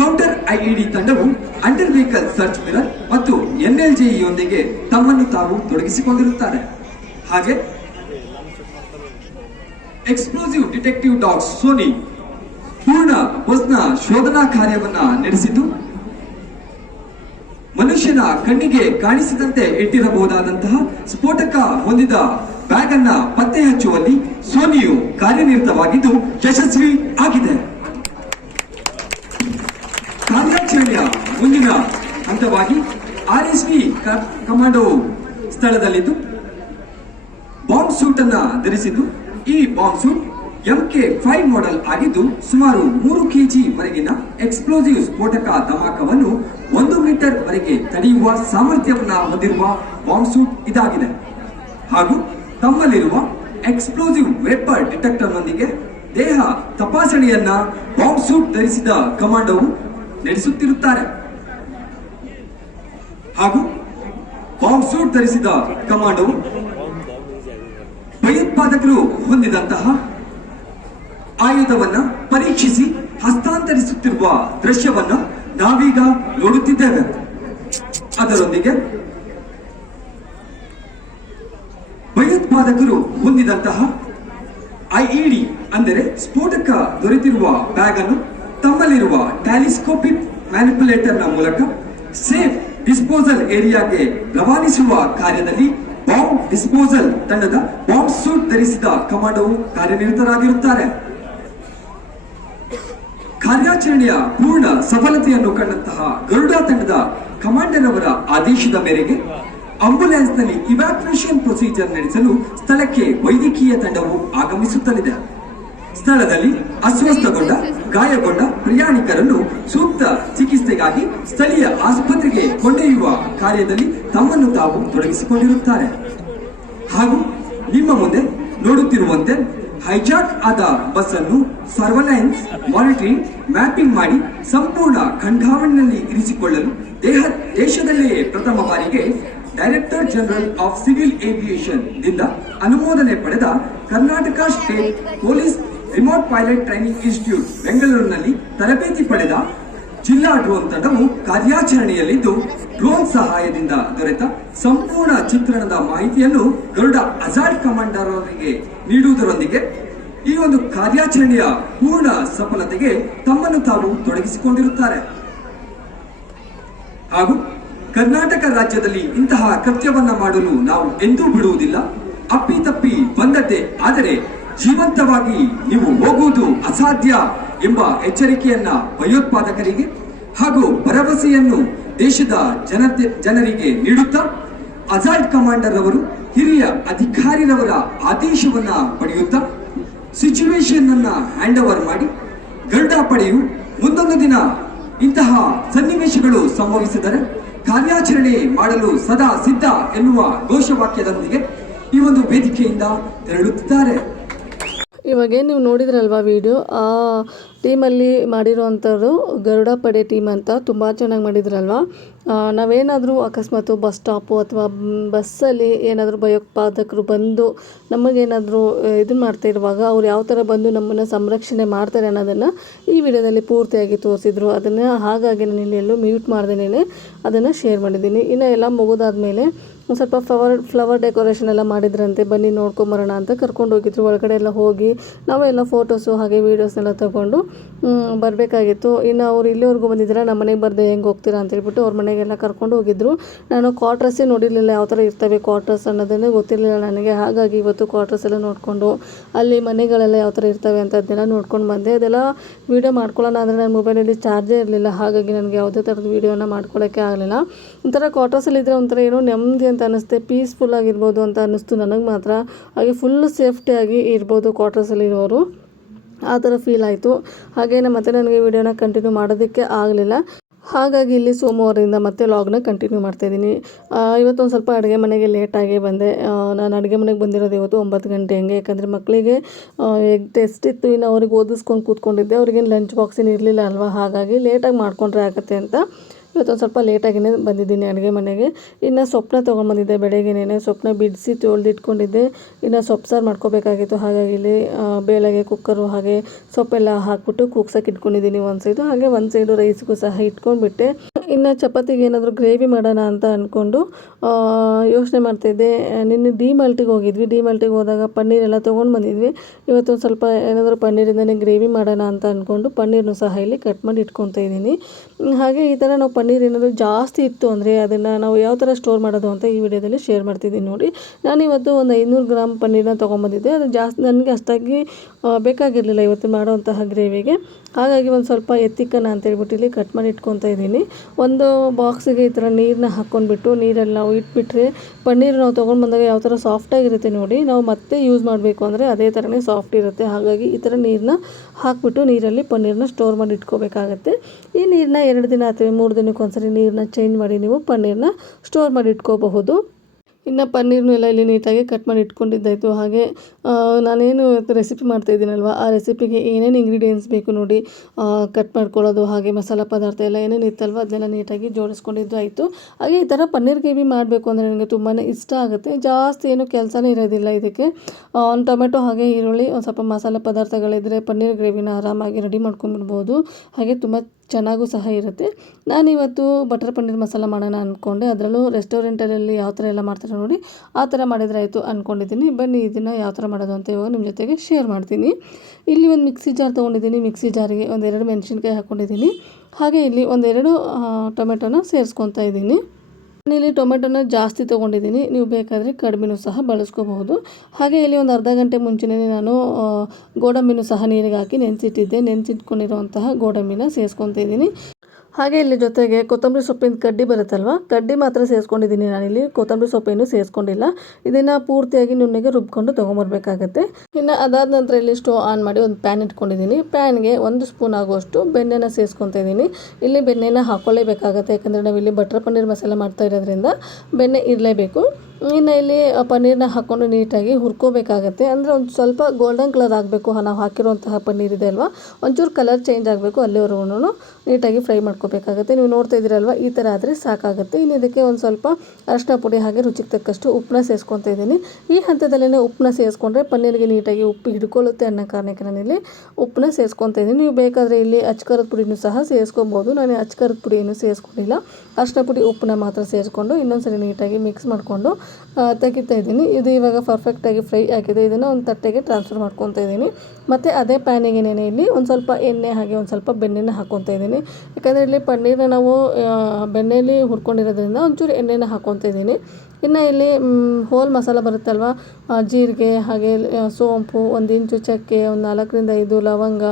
ಕೌಂಟರ್ ಐಇಡಿ ತಂಡವು ಅಂಡರ್ ವೆಹಿಕಲ್ ಸರ್ಚ್ ಮಿರರ್ ಮತ್ತು ಎನ್ಎಲ್ಜಿಯೊಂದಿಗೆ ತಮ್ಮನ್ನು ತಾವು ತೊಡಗಿಸಿಕೊಂಡಿರುತ್ತಾರೆ. ಹಾಗೆ ಎಕ್ಸ್ಪ್ಲೋಸಿವ್ ಡಿಟೆಕ್ಟಿವ್ ಡಾಗ್ ಸೋನಿ ಪೂರ್ಣ ಬಸ್ನ ಶೋಧನಾ ಕಾರ್ಯವನ್ನ ನಡೆಸಿದ್ದು, ಮನುಷ್ಯನ ಕಣ್ಣಿಗೆ ಕಾಣಿಸದಂತೆ ಇಟ್ಟಿರಬಹುದಾದಂತಹ ಸ್ಫೋಟಕ ಹೊಂದಿದ ಬ್ಯಾಗ್ ಅನ್ನ ಪತ್ತೆ ಹಚ್ಚುವಲ್ಲಿ ಸೋನಿಯು ಕಾರ್ಯನಿರತವಾಗಿದ್ದು ಯಶಸ್ವಿ ಆಗಿದೆ. ಕಾರ್ಯಾಚರಣೆಯ ಮುಂದಿನ ಹಂತವಾಗಿ ಆರ್ಎಸ್ಪಿ ಕಮಾಂಡೋ ಸ್ಥಳದಲ್ಲಿದ್ದು ಬಾಂಬ್ ಸೂಟ್ ಅನ್ನ ಧರಿಸಿದ್ದು. ಈ ಬಾಂಬ್ ಸೂಟ್ MK5 ಮಾಡೆಲ್ ಆಗಿದ್ದು ಸುಮಾರು 3 kg ವರೆಗಿನ ಎಕ್ಸ್ಪ್ಲೋಸಿವ್ ಸ್ಫೋಟಕ ಧಮಾಕವನ್ನು 1 ಮೀಟರ್ ವರೆಗೆ ತಡೆಯುವ ಸಾಮರ್ಥ್ಯವನ್ನ ಹೊಂದಿರುವ ಬಾಂಬ್ ಸೂಟ್ ಇದಾಗಿದೆ. ಹಾಗೂ ತಮ್ಮಲ್ಲಿರುವ ಎಕ್ಸ್ಪ್ಲೋಸಿವ್ ವೇಪರ್ ಡಿಟೆಕ್ಟರ್ನೊಂದಿಗೆ ದೇಹ ತಪಾಸಣೆಯನ್ನ ಬಾಂಬ್ ಸೂಟ್ ಧರಿಸಿದ ಕಮಾಂಡೋವು ನಡೆಸುತ್ತಿರುತ್ತಾರೆ. ಹಾಗೂ ಬಾಂಬ್ ಸೂಟ್ ಧರಿಸಿದ ಕಮಾಂಡೋವು ಭಯೋತ್ಪಾದಕರು ಹೊಂದಿದಂತಹ ಆಯುಧವನ್ನ ಪರೀಕ್ಷಿಸಿ ಹಸ್ತಾಂತರಿಸುತ್ತಿರುವ ದೃಶ್ಯವನ್ನ ನಾವೀಗ ನೋಡುತ್ತಿದ್ದೇವೆ. ಅದರೊಂದಿಗೆ ಭಯೋತ್ಪಾದಕರು ಹೊಂದಿದಂತಹ IED ಅಂದರೆ ಸ್ಫೋಟಕ ದೊರೆತಿರುವ ಬ್ಯಾಗ್ ಅನ್ನು ತಮ್ಮಲ್ಲಿರುವ ಟ್ಯಾಲಿಸ್ಕೋಪಿಕ್ ಮ್ಯಾನಿಪುಲೇಟರ್ನ ಮೂಲಕ ಸೇಫ್ ಡಿಸ್ಪೋಸಲ್ ಏರಿಯಾಗೆ ರವಾನಿಸುವ ಕಾರ್ಯದಲ್ಲಿ ಬಾಂಬ್ ಡಿಸ್ಪೋಸಲ್ ತಂಡದ ಬಾಂಬ್ ಸೂಟ್ ಧರಿಸಿದ ಕಮಾಂಡೋವು ಕಾರ್ಯನಿರತರಾಗಿರುತ್ತಾರೆ. ಕಾರ್ಯಾಚರಣೆಯ ಪೂರ್ಣ ಸಫಲತೆಯನ್ನು ಕಂಡಂತಹ ಗರುಡ ತಂಡದ ಕಮಾಂಡರ್ ಅವರ ಆದೇಶದ ಮೇರೆಗೆ ಆಂಬ್ಯುಲೆನ್ಸ್ ನಲ್ಲಿ ಇವ್ಯಾಕ್ಯುಯೇಷನ್ ಪ್ರೊಸೀಜರ್ ನಡೆಸಲು ಸ್ಥಳಕ್ಕೆ ವೈದ್ಯಕೀಯ ತಂಡವು ಆಗಮಿಸುತ್ತಲಿದೆ. ಸ್ಥಳದಲ್ಲಿ ಅಸ್ವಸ್ಥಗೊಂಡ ಗಾಯಗೊಂಡ ಪ್ರಯಾಣಿಕರನ್ನು ಸೂಕ್ತ ಚಿಕಿತ್ಸೆಗಾಗಿ ಸ್ಥಳೀಯ ಆಸ್ಪತ್ರೆಗೆ ಕೊಂಡೊಯ್ಯುವ ಕಾರ್ಯದಲ್ಲಿ ತಮ್ಮನ್ನು ತಾವು ತೊಡಗಿಸಿಕೊಂಡಿರುತ್ತಾರೆ. ಹಾಗೂ ನಿಮ್ಮ ಮುಂದೆ ನೋಡುತ್ತಿರುವಂತೆ ಹೈಜಾಕ್ ಆದ ಬಸ್ ಅನ್ನು ಸರ್ವಲೈನ್ಸ್ ಮಾನಿಟರಿಂಗ್ ಮ್ಯಾಪಿಂಗ್ ಮಾಡಿ ಸಂಪೂರ್ಣ ಕಣ್ಗಾವಲಿನಲ್ಲಿ ಇರಿಸಿಕೊಳ್ಳಲು ದೇಶದಲ್ಲೇ ಪ್ರಥಮ ಬಾರಿಗೆ director general of civil aviation ದಿಂದ ಅನುಮೋದನೆ ಪಡೆದ Karnataka state police remote pilot training institute ಬೆಂಗಳೂರಿನಲ್ಲಿ ತರಬೇತಿ ಪಡೆದ ಜಿಲ್ಲಾ ಡ್ರೋನ್ ತಂಡವು ಕಾರ್ಯಾಚರಣೆಯಲ್ಲಿದ್ದು ಡ್ರೋನ್ ಸಹಾಯದಿಂದ ದೊರೆತ ಸಂಪೂರ್ಣ ಚಿತ್ರಣದ ಮಾಹಿತಿಯನ್ನು ಗರುಡ ಅಸಾಲ್ಟ್ ಕಮಾಂಡರ್ ಅವರಿಗೆ ನೀಡುವುದರೊಂದಿಗೆ ಈ ಒಂದು ಕಾರ್ಯಾಚರಣೆಯ ಪೂರ್ಣ ಸಫಲತೆಗೆ ತಮ್ಮನ್ನು ತಾವು ತೊಡಗಿಸಿಕೊಂಡಿರುತ್ತಾರೆ. ಹಾಗೂ ಕರ್ನಾಟಕ ರಾಜ್ಯದಲ್ಲಿ ಇಂತಹ ಕೃತ್ಯವನ್ನ ಮಾಡಲು ನಾವು ಎಂದೂ ಬಿಡುವುದಿಲ್ಲ. ಅಪ್ಪಿತಪ್ಪಿ ಬಂದದ್ದೇ ಆದರೆ ಜೀವಂತವಾಗಿ ನೀವು ಹೋಗುವುದು ಅಸಾಧ್ಯ ಎಂಬ ಎಚ್ಚರಿಕೆಯನ್ನ ಭಯೋತ್ಪಾದಕರಿಗೆ ಹಾಗೂ ಭರವಸೆಯನ್ನು ದೇಶದ ಜನರಿಗೆ ನೀಡುತ್ತಾ ಅಸಾಲ್ಟ್ ಕಮಾಂಡರ್ ಅವರು ಹಿರಿಯ ಅಧಿಕಾರಿರವರ ಆದೇಶವನ್ನ ಪಡೆಯುತ್ತಾ ಸಿಚುವೇಶನ್ ಅನ್ನ ಹ್ಯಾಂಡ್ ಓವರ್ ಮಾಡಿ ಗರುಡ ಪಡೆಯು ಮುಂದೊಂದು ದಿನ ಇಂತಹ ಸನ್ನಿವೇಶಗಳು ಸಂಭವಿಸಿದರೆ ಕಾರ್ಯಾಚರಣೆ ಮಾಡಲು ಸದಾ ಸಿದ್ಧ ಎನ್ನುವ ಘೋಷವಾಕ್ಯದೊಂದಿಗೆ ಈ ಒಂದು ವೇದಿಕೆಯಿಂದ ತೆರಳುತ್ತಿದ್ದಾರೆ. ಇವಾಗೇನು ನೀವು ನೋಡಿದ್ರಲ್ವ ವಿಡಿಯೋ, ಆ ಟೀಮಲ್ಲಿ ಮಾಡಿರೋವಂಥದ್ದು ಗರುಡ ಪಡೆ ಟೀಮ್ ಅಂತ ತುಂಬ ಚೆನ್ನಾಗಿ ಮಾಡಿದ್ರಲ್ವ. ನಾವೇನಾದರೂ ಅಕಸ್ಮಾತ್ ಬಸ್ ಸ್ಟಾಪು ಅಥವಾ ಬಸ್ಸಲ್ಲಿ ಏನಾದರೂ ಭಯೋತ್ಪಾದಕರು ಬಂದು ನಮಗೇನಾದರೂ ಇದನ್ನು ಮಾಡ್ತಾ ಇರುವಾಗ ಅವ್ರು ಯಾವ ಥರ ಬಂದು ನಮ್ಮನ್ನು ಸಂರಕ್ಷಣೆ ಮಾಡ್ತಾರೆ ಅನ್ನೋದನ್ನು ಈ ವಿಡಿಯೋದಲ್ಲಿ ಪೂರ್ತಿಯಾಗಿ ತೋರಿಸಿದ್ರು. ಅದನ್ನು ಹಾಗಾಗಿ ನಾನು ಇಲ್ಲೆಲ್ಲೂ ಮ್ಯೂಟ್ ಮಾಡ್ದೇನೆ ಅದನ್ನು ಶೇರ್ ಮಾಡಿದ್ದೀನಿ. ಇನ್ನು ಎಲ್ಲ ಮುಗಿದಾದ್ಮೇಲೆ ಒಂದು ಸ್ವಲ್ಪ ಫ್ಲವರ್ ಡೆಕೋರೇಷನ್ ಎಲ್ಲ ಮಾಡಿದ್ರಂತೆ, ಬನ್ನಿ ನೋಡ್ಕೊಂಬರೋಣ ಅಂತ ಕರ್ಕೊಂಡು ಹೋಗಿದ್ರು. ಒಳಗಡೆ ಎಲ್ಲ ಹೋಗಿ ನಾವೆಲ್ಲ ಫೋಟೋಸು ಹಾಗೆ ವೀಡಿಯೋಸ್ನೆಲ್ಲ ತೊಗೊಂಡು ಬರಬೇಕಾಗಿತ್ತು. ಇನ್ನು ಅವ್ರು ಇಲ್ಲಿವರೆಗೂ ಬಂದಿದ್ದೀರಾ, ನಮ್ಮ ಮನೆಗೆ ಬರದೆ ಹೆಂಗೆ ಹೋಗ್ತೀರಾ ಅಂತ ಹೇಳ್ಬಿಟ್ಟು ಅವ್ರ ಮನೆಗೆಲ್ಲ ಕರ್ಕೊಂಡು ಹೋಗಿದ್ರು. ನಾನು ಕ್ವಾರ್ಟರ್ಸೇ ನೋಡಿರಲಿಲ್ಲ, ಯಾವ ಥರ ಇರ್ತವೆ ಕ್ವಾರ್ಟರ್ಸ್ ಅನ್ನೋದನ್ನೇ ಗೊತ್ತಿರಲಿಲ್ಲ ನನಗೆ. ಹಾಗಾಗಿ ಇವತ್ತು ಕ್ವಾರ್ಟರ್ಸ್ ಎಲ್ಲ ನೋಡಿಕೊಂಡು ಅಲ್ಲಿ ಮನೆಗಳೆಲ್ಲ ಯಾವ ಥರ ಇರ್ತವೆ ಅಂತ ಅದನ್ನೆಲ್ಲ ನೋಡ್ಕೊಂಡು ಬಂದೆ. ಅದೆಲ್ಲ ವೀಡಿಯೋ ಮಾಡ್ಕೊಳ್ಳೋಣ ಅಂದರೆ ನನ್ನ ಮೊಬೈಲಲ್ಲಿ ಚಾರ್ಜೇ ಇರಲಿಲ್ಲ, ಹಾಗಾಗಿ ನನಗೆ ಯಾವುದೇ ಥರದ ವೀಡಿಯೋನ ಮಾಡ್ಕೊಳ್ಳೋಕ್ಕೆ ಆಗಲಿಲ್ಲ. ಒಂಥರ ಕ್ವಾರ್ಟರ್ಸಲ್ಲಿದ್ದರೆ ಒಂಥರ ಏನೋ ನೆಮ್ಮದಿ ಅಂತ ಅನ್ನಿಸ್ತೆ, ಪೀಸ್ಫುಲ್ ಆಗಿರ್ಬೋದು ಅಂತ ಅನ್ನಿಸ್ತು ನನಗೆ ಮಾತ್ರ. ಹಾಗೆ ಫುಲ್ ಸೇಫ್ಟಿಯಾಗಿ ಇರ್ಬೋದು ಕ್ವಾರ್ಟರ್ಸಲ್ಲಿ ಇರೋರು, ಆ ಥರ ಫೀಲ್ ಆಯಿತು. ಹಾಗೇನೆ ಮತ್ತೆ ನನಗೆ ವಿಡಿಯೋನ ಕಂಟಿನ್ಯೂ ಮಾಡೋದಕ್ಕೆ ಆಗಲಿಲ್ಲ. ಹಾಗಾಗಿ ಇಲ್ಲಿ ಸೋಮವಾರದಿಂದ ಮತ್ತೆ ಲಾಗ್ನ ಕಂಟಿನ್ಯೂ ಮಾಡ್ತಾಯಿದ್ದೀನಿ. ಇವತ್ತೊಂದು ಸ್ವಲ್ಪ ಅಡುಗೆ ಮನೆಗೆ ಲೇಟಾಗಿ ಬಂದೆ. ನಾನು ಅಡುಗೆ ಮನೆಗೆ ಬಂದಿರೋದು ಇವತ್ತು 9 ಗಂಟೆ ಹಂಗೆ, ಯಾಕಂದರೆ ಮಕ್ಕಳಿಗೆ ಎಗ್ ಟೆಸ್ಟ್ ಇತ್ತು. ಇನ್ನು ಅವ್ರಿಗೆ ಓದಿಸ್ಕೊಂಡು ಕೂತ್ಕೊಂಡಿದ್ದೆ, ಅವ್ರಿಗೇನು ಲಂಚ್ ಬಾಕ್ಸಿನ ಇರಲಿಲ್ಲ ಅಲ್ವಾ, ಹಾಗಾಗಿ ಲೇಟಾಗಿ ಮಾಡ್ಕೊಂಡ್ರೆ ಆಗುತ್ತೆ ಅಂತ ಇವತ್ತೊಂದು ಸ್ವಲ್ಪ ಲೇಟಾಗಿಯೇ ಬಂದಿದ್ದೀನಿ ಅಡುಗೆ ಮನೆಗೆ. ಇನ್ನು ಸೊಪ್ಪನ್ನ ತೊಗೊಂಡ್ಬಂದಿದ್ದೆ ಬೆಳಗ್ಗೆನೇ, ಸೊಪ್ಪನ್ನ ಬಿಡಿಸಿ ತೊಳೆದಿಟ್ಕೊಂಡಿದ್ದೆ. ಇನ್ನು ಸೊಪ್ಪು ಸಾರು ಮಾಡ್ಕೋಬೇಕಾಗಿತ್ತು, ಹಾಗಾಗಿ ಇಲ್ಲಿ ಬೇಳೆಗೆ ಕುಕ್ಕರು ಹಾಗೆ ಸೊಪ್ಪೆಲ್ಲ ಹಾಕ್ಬಿಟ್ಟು ಕೂಗ್ಸಕ್ಕೆ ಇಟ್ಕೊಂಡಿದ್ದೀನಿ ಒಂದು ಸೈಡು, ಹಾಗೆ ಒಂದು ಸೈಡು ರೈಸ್ಗೂ ಸಹ ಇಟ್ಕೊಂಡ್ಬಿಟ್ಟೆ. ಇನ್ನು ಚಪಾತಿಗೆ ಏನಾದರೂ ಗ್ರೇವಿ ಮಾಡೋಣ ಅಂತ ಅಂದ್ಕೊಂಡು ಯೋಚನೆ ಮಾಡ್ತಾಯಿದ್ದೆ. ನಿನ್ನೆ ಡಿಮಾರ್ಟಿಗೆ ಹೋಗಿದ್ವಿ, ಡಿಮಾರ್ಟಿಗೆ ಹೋದಾಗ ಪನ್ನೀರೆಲ್ಲ ತೊಗೊಂಡು ಬಂದಿದ್ವಿ. ಇವತ್ತೊಂದು ಸ್ವಲ್ಪ ಏನಾದರೂ ಪನ್ನೀರಿಂದನೇ ಗ್ರೇವಿ ಮಾಡೋಣ ಅಂತ ಅಂದ್ಕೊಂಡು ಪನ್ನೀರನ್ನು ಸಹ ಇಲ್ಲಿ ಕಟ್ ಮಾಡಿ ಇಟ್ಕೊತಾ ಇದ್ದೀನಿ. ಹಾಗೆ ಈ ಥರ ನಾವು ಪನ್ನೀರ್ ಏನಾದರೂ ಜಾಸ್ತಿ ಇತ್ತು ಅಂದರೆ ಅದನ್ನು ನಾವು ಯಾವ ಥರ ಸ್ಟೋರ್ ಮಾಡೋದು ಅಂತ ಈ ವಿಡಿಯೋದಲ್ಲಿ ಶೇರ್ ಮಾಡ್ತಿದ್ದೀನಿ ನೋಡಿ. ನಾನಿವತ್ತು ಒಂದು 500 ಗ್ರಾಮ್ ಪನ್ನೀರನ್ನ ತೊಗೊಂಬಂದಿದ್ದೆ. ಅದು ಜಾಸ್ತಿ ನನಗೆ ಅಷ್ಟಾಗಿ ಬೇಕಾಗಿರಲಿಲ್ಲ ಇವತ್ತು ಮಾಡೋವಂತಹ ಗ್ರೇವಿಗೆ. ಹಾಗಾಗಿ ಒಂದು ಸ್ವಲ್ಪ ಎತ್ತಿಕ್ಕನ ಅಂತೇಳ್ಬಿಟ್ಟು ಇಲ್ಲಿ ಕಟ್ ಮಾಡಿ ಇಟ್ಕೊತಾ ಇದ್ದೀನಿ. ಒಂದು ಬಾಕ್ಸಿಗೆ ಈ ಥರ ನೀರನ್ನ ಹಾಕ್ಕೊಂಡ್ಬಿಟ್ಟು ನೀರಲ್ಲಿ ನಾವು ಇಟ್ಬಿಟ್ರೆ ಪನ್ನೀರ್ ನಾವು ತೊಗೊಂಡು ಬಂದಾಗ ಯಾವ ಥರ ಸಾಫ್ಟಾಗಿರುತ್ತೆ ನೋಡಿ, ನಾವು ಮತ್ತೆ ಯೂಸ್ ಮಾಡಬೇಕು ಅಂದರೆ ಅದೇ ಥರನೇ ಸಾಫ್ಟ್ ಇರುತ್ತೆ. ಹಾಗಾಗಿ ಈ ಥರ ನೀರನ್ನ ಹಾಕ್ಬಿಟ್ಟು ನೀರಲ್ಲಿ ಪನ್ನೀರನ್ನ ಸ್ಟೋರ್ ಮಾಡಿ ಇಟ್ಕೋಬೇಕಾಗತ್ತೆ. ಈ ನೀರನ್ನ 2 ದಿನ ಅಥವಾ 3 ದಿನಕ್ಕೆ ಒಂದ್ಸರಿ ನೀರನ್ನ ಚೇಂಜ್ ಮಾಡಿ ನೀವು ಪನ್ನೀರನ್ನ ಸ್ಟೋರ್ ಮಾಡಿ ಇಟ್ಕೋಬಹುದು. ಇನ್ನು ಪನ್ನೀರ್ನು ಎಲ್ಲ ಇಲ್ಲಿ ನೀಟಾಗಿ ಕಟ್ ಮಾಡಿ ಇಟ್ಕೊಂಡಿದ್ದಾಯಿತು. ಹಾಗೆ ನಾನೇನು ರೆಸಿಪಿ ಮಾಡ್ತಾಯಿದ್ದೀನಲ್ವ, ಆ ರೆಸಿಪಿಗೆ ಏನೇನು ಇಂಗ್ರೀಡಿಯೆಂಟ್ಸ್ ಬೇಕು ನೋಡಿ ಕಟ್ ಮಾಡ್ಕೊಳ್ಳೋದು, ಹಾಗೆ ಮಸಾಲ ಪದಾರ್ಥ ಎಲ್ಲ ಏನೇನು ಇತ್ತಲ್ವ ಅದನ್ನೆಲ್ಲ ನೀಟಾಗಿ ಜೋಡಿಸ್ಕೊಂಡಿದ್ದು ಆಯಿತು. ಹಾಗೆ ಈ ಥರ ಪನ್ನೀರ್ ಗ್ರೇವಿ ಮಾಡಬೇಕು ಅಂದರೆ ನನಗೆ ತುಂಬಾ ಇಷ್ಟ ಆಗುತ್ತೆ. ಜಾಸ್ತಿ ಏನು ಕೆಲಸನೇ ಇರೋದಿಲ್ಲ ಇದಕ್ಕೆ. ಒಂದು ಟೊಮೆಟೊ ಹಾಗೆ ಈರುಳ್ಳಿ, ಒಂದು ಸ್ವಲ್ಪ ಮಸಾಲೆ ಪದಾರ್ಥಗಳಿದ್ದರೆ ಪನ್ನೀರ್ ಗ್ರೇವಿನ ಆರಾಮಾಗಿ ರೆಡಿ ಮಾಡ್ಕೊಂಡ್ಬಿಡ್ಬೋದು. ಹಾಗೆ ತುಂಬ ಚೆನ್ನಾಗೂ ಸಹ ಇರುತ್ತೆ. ನಾನಿವತ್ತು ಬಟರ್ ಪನ್ನೀರ್ ಮಸಾಲ ಮಾಡೋಣ ಅಂದ್ಕೊಂಡೆ. ಅದರಲ್ಲೂ ರೆಸ್ಟೋರೆಂಟಲ್ಲಿ ಯಾವ ಥರ ಎಲ್ಲ ಮಾಡ್ತಾರೆ ನೋಡಿ, ಆ ಥರ ಮಾಡಿದರೆ ಆಯಿತು ಅಂದ್ಕೊಂಡಿದ್ದೀನಿ. ಬನ್ನಿ ಇದನ್ನು ಯಾವ ಥರ ಮಾಡೋದು ಅಂತ ಇವಾಗ ನಿಮ್ಮ ಜೊತೆಗೆ ಶೇರ್ ಮಾಡ್ತೀನಿ. ಇಲ್ಲಿ ಒಂದು ಮಿಕ್ಸಿ ಜಾರ್ ತೊಗೊಂಡಿದ್ದೀನಿ. ಮಿಕ್ಸಿ ಜಾರಿಗೆ 1-2 ಮೆಣಸಿನ್ಕಾಯಿ ಹಾಕ್ಕೊಂಡಿದ್ದೀನಿ. ಹಾಗೆ ಇಲ್ಲಿ 1-2 ಟೊಮೆಟೊನ ಸೇರಿಸ್ಕೊತಾ ಇದ್ದೀನಿ. ನಾನಿಲ್ಲಿ ಟೊಮೆಟೊನ ಜಾಸ್ತಿ ತೊಗೊಂಡಿದ್ದೀನಿ, ನೀವು ಬೇಕಾದರೆ ಕಡಿಮೆನೂ ಸಹ ಬಳಸ್ಕೋಬಹುದು. ಹಾಗೆ ಇಲ್ಲಿ ಒಂದು ಅರ್ಧ ಗಂಟೆ ಮುಂಚೆನೇ ನಾನು ಗೋಡಂಬಿನೂ ಸಹ ನೀರಿಗೆ ಹಾಕಿ ನೆನೆಸಿಟ್ಟಿದ್ದೆ. ನೆನೆಸಿಟ್ಕೊಂಡಿರುವಂತಹ ಗೋಡಂಬಿನ ಸೇರಿಸ್ಕೊತಾ ಇದ್ದೀನಿ. ಹಾಗೆ ಇಲ್ಲಿ ಜೊತೆಗೆ ಕೊತ್ತಂಬರಿ ಸೊಪ್ಪಿನ ಕಡ್ಡಿ ಬರುತ್ತಲ್ವ, ಕಡ್ಡಿ ಮಾತ್ರ ಸೇರಿಸ್ಕೊಂಡಿದ್ದೀನಿ. ನಾನಿಲ್ಲಿ ಕೊತ್ತಂಬರಿ ಸೊಪ್ಪೇನು ಸೇರಿಸ್ಕೊಂಡಿಲ್ಲ. ಇದನ್ನು ಪೂರ್ತಿಯಾಗಿ ನುಣ್ಣಗೆ ರುಬ್ಕೊಂಡು ತೊಗೊಂಬರ್ಬೇಕಾಗತ್ತೆ. ಇನ್ನು ಅದಾದ ನಂತರ ಇಲ್ಲಿ ಸ್ಟವ್ ಆನ್ ಮಾಡಿ ಒಂದು ಪ್ಯಾನ್ ಇಟ್ಕೊಂಡಿದ್ದೀನಿ. ಪ್ಯಾನ್ಗೆ 1 ಸ್ಪೂನ್ ಆಗುವಷ್ಟು ಬೆಣ್ಣೆನ ಸೇರಿಸ್ಕೊತಾ ಇದ್ದೀನಿ. ಇಲ್ಲಿ ಬೆಣ್ಣೆನ ಹಾಕ್ಕೊಳ್ಳೇಬೇಕಾಗತ್ತೆ, ಯಾಕಂದರೆ ನಾವಿಲ್ಲಿ ಬಟರ್ ಪನ್ನೀರ್ ಮಸಾಲ ಮಾಡ್ತಾ ಇರೋದ್ರಿಂದ ಬೆಣ್ಣೆ ಇರಲೇಬೇಕು. ಇನ್ನು ಇಲ್ಲಿ ಪನ್ನೀರನ್ನ ಹಾಕ್ಕೊಂಡು ನೀಟಾಗಿ ಹುರ್ಕೋಬೇಕಾಗತ್ತೆ. ಅಂದರೆ ಒಂದು ಸ್ವಲ್ಪ ಗೋಲ್ಡನ್ ಕಲರ್ ಆಗಬೇಕು. ನಾವು ಹಾಕಿರುವಂತಹ ಪನ್ನೀರ್ ಇದೆ ಅಲ್ವಾ, ಒಂಚೂರು ಕಲರ್ ಚೇಂಜ್ ಆಗಬೇಕು, ಅಲ್ಲಿವರೆಗೂ ನೀಟಾಗಿ ಫ್ರೈ ಮಾಡ್ಕೋಬೇಕಾಗತ್ತೆ. ನೀವು ನೋಡ್ತಾ ಇದ್ದೀರಲ್ವ, ಈ ಥರ ಆದರೆ ಸಾಕಾಗುತ್ತೆ. ಇನ್ನು ಇದಕ್ಕೆ ಒಂದು ಸ್ವಲ್ಪ ಅರಿಶಿನ ಪುಡಿ ಹಾಗೆ ರುಚಿಗೆ ತಕ್ಕಷ್ಟು ಉಪ್ಪನ್ನ ಸೇರಿಸ್ಕೊತಾ ಇದ್ದೀನಿ. ಈ ಹಂತದಲ್ಲೇ ಉಪ್ಪನ್ನ ಸೇರಿಸ್ಕೊಂಡ್ರೆ ಪನ್ನೀರಿಗೆ ನೀಟಾಗಿ ಉಪ್ಪು ಹಿಡ್ಕೊಳ್ಳುತ್ತೆ ಅನ್ನೋ ಕಾರಣಕ್ಕೆ ನಾನಿಲ್ಲಿ ಉಪ್ಪನ್ನ ಸೇರಿಸ್ಕೊತಾ ಇದ್ದೀನಿ. ನೀವು ಬೇಕಾದರೆ ಇಲ್ಲಿ ಅಚ್ಕಾರದ ಪುಡಿನೂ ಸಹ ಸೇರಿಸ್ಕೊಬೋದು. ನಾನು ಅಚ್ಕಾರದ ಪುಡಿ ಏನು ಸೇರಿಸ್ಕೊಂಡಿಲ್ಲ. ಅರಿಶಿನ ಪುಡಿ ಉಪ್ಪನ್ನ ಮಾತ್ರ ಸೇರಿಸ್ಕೊಂಡು ಇನ್ನೊಂದ್ಸರಿ ನೀಟಾಗಿ ಮಿಕ್ಸ್ ಮಾಡಿಕೊಂಡು ತೆಗಿತಾ ಇದ್ದೀನಿ. ಇದು ಇವಾಗ ಪರ್ಫೆಕ್ಟಾಗಿ ಫ್ರೈ ಆಗಿದೆ. ಇದನ್ನು ಒಂದು ತಟ್ಟೆಗೆ ಟ್ರಾನ್ಸ್ಫರ್ ಮಾಡ್ಕೊತಾ ಇದ್ದೀನಿ. ಮತ್ತು ಅದೇ ಪ್ಯಾನಿಗೆ ಇಲ್ಲಿ ಒಂದು ಸ್ವಲ್ಪ ಎಣ್ಣೆ ಹಾಗೆ ಒಂದು ಸ್ವಲ್ಪ ಬೆಣ್ಣೆನ ಹಾಕ್ಕೊತಾ ಇದ್ದೀನಿ. ಯಾಕಂದರೆ ಇಲ್ಲಿ ಪನ್ನೀರನ್ನ ನಾವು ಬೆಣ್ಣೆಯಲ್ಲಿ ಹುರ್ಕೊಂಡಿರೋದ್ರಿಂದ ಒಂಚೂರು ಎಣ್ಣೆನ ಹಾಕ್ಕೊತಾ ಇದ್ದೀನಿ. ಇನ್ನು ಇಲ್ಲಿ ಹೋಲ್ ಮಸಾಲ ಬರುತ್ತಲ್ವ, ಜೀರಿಗೆ ಹಾಗೆ ಸೋಂಪು, 1 ಇಂಚು ಚಕ್ಕೆ, ಒಂದು 4-5 ಲವಂಗ,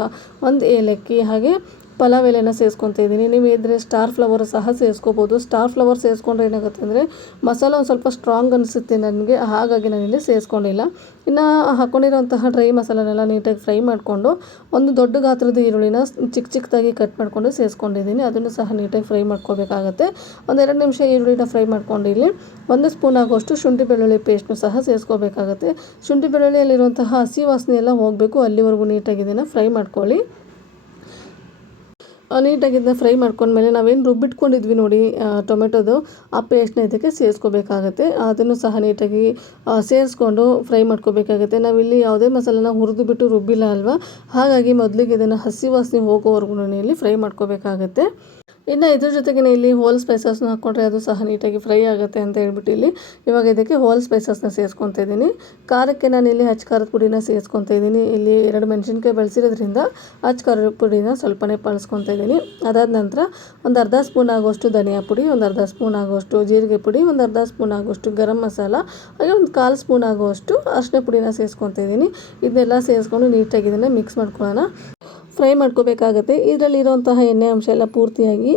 1 ಏಲಕ್ಕಿ ಹಾಗೆ ಪಲಾವ್ ಎಲೆನ ಸೇರಿಸ್ಕೊತಾ ಇದ್ದೀನಿ. ನೀವು ಇದ್ದರೆ ಸ್ಟಾರ್ ಫ್ಲವರ್ ಸಹ ಸೇರಿಸ್ಕೋಬೋದು. ಸ್ಟಾರ್ ಫ್ಲವರ್ ಸೇರಿಸ್ಕೊಂಡ್ರೆ ಏನಾಗುತ್ತೆ ಅಂದರೆ ಮಸಾಲ ಒಂದು ಸ್ವಲ್ಪ ಸ್ಟ್ರಾಂಗ್ ಅನಿಸುತ್ತೆ ನನಗೆ, ಹಾಗಾಗಿ ನಾನಿಲ್ಲಿ ಸೇರಿಸ್ಕೊಂಡಿಲ್ಲ. ಇನ್ನು ಹಾಕ್ಕೊಂಡಿರೋಂತಹ ಡ್ರೈ ಮಸಾಲನೆಲ್ಲ ನೀಟಾಗಿ ಫ್ರೈ ಮಾಡಿಕೊಂಡು ಒಂದು ದೊಡ್ಡ ಗಾತ್ರದ ಈರುಳ್ಳಿನ ಚಿಕ್ಕದಾಗಿ ಕಟ್ ಮಾಡಿಕೊಂಡು ಸೇರಿಸ್ಕೊಂಡಿದ್ದೀನಿ. ಅದನ್ನು ಸಹ ನೀಟಾಗಿ ಫ್ರೈ ಮಾಡ್ಕೋಬೇಕಾಗತ್ತೆ. 1-2 ನಿಮಿಷ ಈರುಳ್ಳಿನ ಫ್ರೈ ಮಾಡ್ಕೊಂಡು ಇಲ್ಲಿ 1 ಸ್ಪೂನ್ ಆಗುವಷ್ಟು ಶುಂಠಿ ಬೆಳ್ಳುಳ್ಳಿ ಪೇಸ್ಟ್ನು ಸಹ ಸೇರಿಸ್ಕೋಬೇಕಾಗತ್ತೆ. ಶುಂಠಿ ಬೆಳ್ಳುಳ್ಳಿಯಲ್ಲಿರುವಂತಹ ಹಸಿ ವಾಸನೆ ಎಲ್ಲ ಹೋಗಬೇಕು, ಅಲ್ಲಿವರೆಗೂ ನೀಟಾಗಿ ಇದನ್ನು ಫ್ರೈ ಮಾಡ್ಕೊಳ್ಳಿ. ನೀಟಾಗಿ ಇದನ್ನ ಫ್ರೈ ಮಾಡ್ಕೊಂಡ್ಮೇಲೆ ನಾವೇನು ರುಬ್ಬಿಟ್ಕೊಂಡಿದ್ವಿ ನೋಡಿ ಟೊಮೆಟೊದು, ಆ ಪೇಸ್ಟ್ನ ಇದಕ್ಕೆ ಸೇರಿಸ್ಕೋಬೇಕಾಗತ್ತೆ. ಅದನ್ನು ಸಹ ನೀಟಾಗಿ ಸೇರಿಸ್ಕೊಂಡು ಫ್ರೈ ಮಾಡ್ಕೋಬೇಕಾಗತ್ತೆ. ನಾವಿಲ್ಲಿ ಯಾವುದೇ ಮಸಾಲನ ಹುರಿದು ಬಿಟ್ಟು ರುಬ್ಬಿಲ್ಲ ಅಲ್ವಾ, ಹಾಗಾಗಿ ಮೊದಲಿಗೆ ಇದನ್ನು ಹಸಿ ವಾಸನೆ ಹೋಗೋವರೆಗೂ ಇಲ್ಲಿ ಫ್ರೈ ಮಾಡ್ಕೋಬೇಕಾಗತ್ತೆ. ಇನ್ನು ಇದ್ರ ಜೊತೆಗೆ ಇಲ್ಲಿ ಹೋಲ್ ಸ್ಪೈಸಸ್ನ ಹಾಕ್ಕೊಂಡ್ರೆ ಅದು ಸಹ ನೀಟಾಗಿ ಫ್ರೈ ಆಗುತ್ತೆ ಅಂತ ಹೇಳ್ಬಿಟ್ಟು ಇಲ್ಲಿ ಇವಾಗ ಇದಕ್ಕೆ ಹೋಲ್ ಸ್ಪೈಸಸ್ನ ಸೇರಿಸ್ಕೊತಾ ಇದ್ದೀನಿ. ಖಾರಕ್ಕೆ ನಾನು ಇಲ್ಲಿ ಅಚ್ಕಾರದ ಪುಡಿನ ಸೇರಿಸ್ಕೊತಾ ಇದ್ದೀನಿ. ಇಲ್ಲಿ 2 ಮೆಣಸಿನ್ಕಾಯಿ ಬಳಸಿರೋದ್ರಿಂದ ಅಚ್ಕಾರದ ಪುಡಿನ ಸ್ವಲ್ಪನೇ ಬಳಸ್ಕೊತಾ ಇದ್ದೀನಿ. ಅದಾದ ನಂತರ ಒಂದು ಅರ್ಧ ಸ್ಪೂನ್ ಆಗುವಷ್ಟು ಧನಿಯಾ ಪುಡಿ, ಒಂದು ಅರ್ಧ ಸ್ಪೂನ್ ಆಗುವಷ್ಟು ಜೀರಿಗೆ ಪುಡಿ, ಒಂದು ಅರ್ಧ ಸ್ಪೂನ್ ಆಗುವಷ್ಟು ಗರಂ ಮಸಾಲ, ಹಾಗೆ ಒಂದು 1/4 ಸ್ಪೂನ್ ಆಗುವಷ್ಟು ಅರಿಶಿನ ಪುಡಿನ ಸೇರಿಸ್ಕೊತಾ ಇದ್ದೀನಿ. ಇದನ್ನೆಲ್ಲ ಸೇರಿಸ್ಕೊಂಡು ನೀಟಾಗಿ ಇದನ್ನು ಮಿಕ್ಸ್ ಮಾಡ್ಕೊಳ್ಳೋಣ, ಫ್ರೈ ಮಾಡ್ಕೋಬೇಕಾಗತ್ತೆ. ಇದರಲ್ಲಿರುವಂತಹ ಎಣ್ಣೆ ಅಂಶ ಎಲ್ಲ ಪೂರ್ತಿಯಾಗಿ